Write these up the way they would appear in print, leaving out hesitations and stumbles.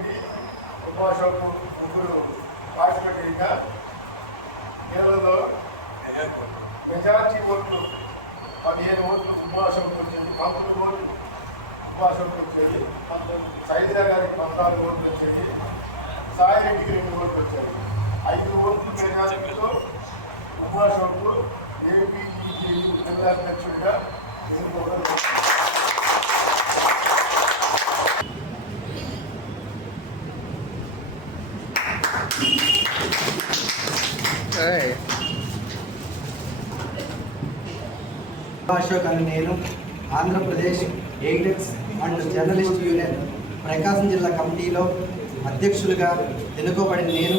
రెడ్డి ఉమాశోకు ముగ్గురు పార్టిసిపేట్గా కేరళలో మెజార్టీ ఓట్లు 15 ఓట్లు ఉమాశోకు వచ్చేది, 19 ఓట్లు ఉమాశోకు వచ్చేది, సైదిరా గారికి 14 ఓట్లు వచ్చేది, సాయి రెడ్డికి 2 ఓట్లు వచ్చాయి. 5 ఓట్లు మెజార్టీతో ఉమాశోకు ఏపీ జిల్లా అధ్యక్షుడిగా ఎన్నుకోవడం. అశోక్ అని నేను ఆంధ్రప్రదేశ్ ఎయిడెక్స్ అండ్ జర్నలిస్ట్ యూనియన్ ప్రకాశం జిల్లా కమిటీలో అధ్యక్షులుగా ఎన్నుకోబడిన నేను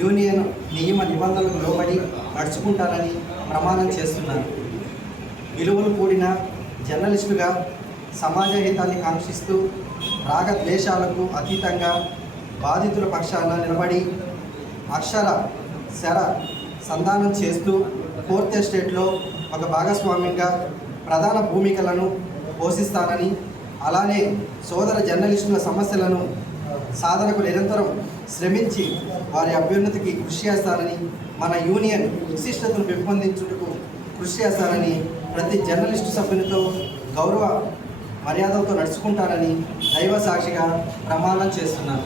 యూనియన్ నియమ నిబంధనలకు లోబడి నడుచుకుంటానని ప్రమాణం చేస్తున్నాను. విలువలు కూడిన జర్నలిస్టుగా సమాజ హితాన్ని కాంక్షిస్తూ రాగద్వేషాలకు అతీతంగా బాధితుల పక్షాన నిలబడి అక్షర శర సంధానం చేస్తూ ఫోర్త్ ఎస్టేట్లో ఒక భాగస్వామ్యంగా ప్రధాన భూమికలను పోషిస్తానని, అలానే సోదర జర్నలిస్టుల సమస్యలను సాధనకు నిరంతరం శ్రమించి వారి అభ్యున్నతికి కృషి చేస్తానని, మన యూనియన్ విశిష్టతను పెంపొందించుటకు కృషి చేస్తానని, ప్రతి జర్నలిస్టు సభ్యునితో గౌరవ మర్యాదలతో నడుచుకుంటానని దైవ సాక్షిగా ప్రమాణం చేస్తున్నాను.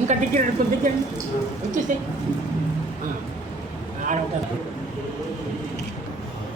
ఇంకా టికెట్ కొద్దిగా వచ్చేసాయి ఆడ